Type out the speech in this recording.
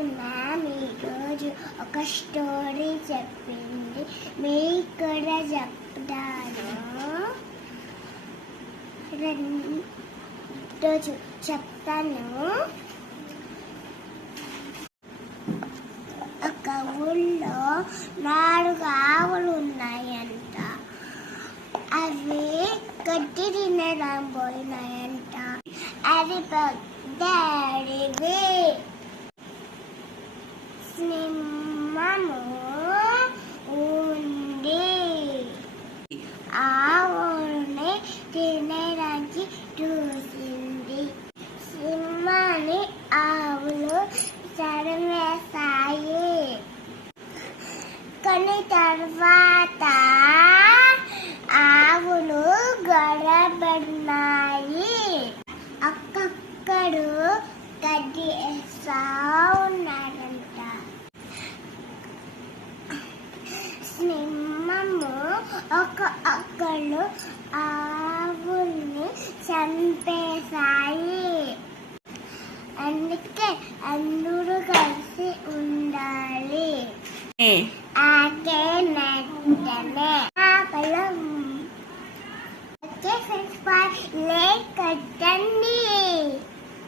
ఈరోజు ఒక స్టోరీ చెప్పింది, మీకు కూడా చెప్తాను. రోజు చెప్తాను. ఒక ఊళ్ళో 4 ఆవులు ఉన్నాయంట. అవి గడ్డి తినడం పోయినాయంట. అది పెద్ద అడవి. సింహము ఉంది. ఆవుల్ని తినడానికి చూసింది. సింహాన్ని ఆవులు తరిమేశాయి. కొన్ని తర్వాత ఆవులు గొడవపడినాయి. అక్కడు గడ్డి వేస్తా ఉన్నారంట. సింహము అక్కలు ఆవుల్ని చంపేశాయి. అందుకే అందరూ కలిసి ఉండాలి. ఆకే నచ్చనే లేక